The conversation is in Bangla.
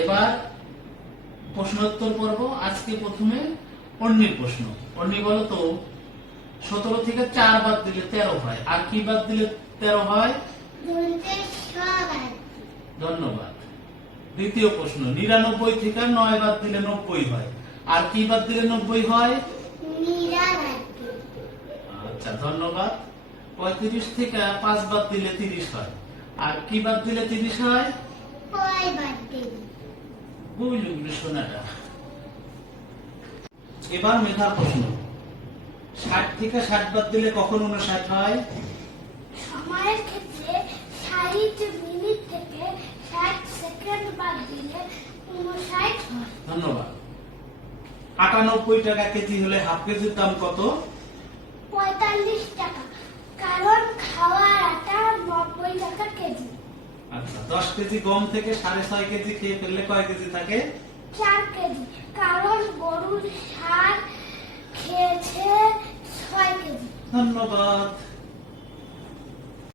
এবার প্রশ্নোত্তর পর্ব, আজকে প্রথমে অন্যের প্রশ্ন। অন্য বলো তো, সতেরো থেকে চার বাদ দিলে তেরো হয়, আর কি বাদ দিলে তেরো হয়? ধন্যবাদ। দ্বিতীয় প্রশ্ন, নিরানব্বই থেকে নয় বাদ দিলে নব্বই হয়, আর কি বাদ দিলে নব্বই হয়? আচ্ছা ধন্যবাদ। পঁয়ত্রিশ থেকে পাঁচ বাদ দিলে তিরিশ হয়, আর কি বাদ দিলে তিরিশ হয়? এবার মেধার প্রশ্ন। ষাট থেকে ষাট বাদ দিলে কখন উনষাট হয়? সময়ের ক্ষেত্রে ষাট মিনিট থেকে ষাট সেকেন্ড বাদ দিলে উনষাট হয়। ধন্যবাদ। আটানব্বই টাকা কেজি হলে হাফ কেজির দাম কত? পঁয়তাল্লিশ টাকা কারণ খাওয়ার আটা নব্বই টাকা কেজি আচ্ছা দশ কেজি গম থেকে সাড়ে ছয় কেজি খেয়ে ফেললে কয় কেজি থাকে? চার কেজি কারণ গরুর সার খেয়েছে ছয় কেজি। ধন্যবাদ।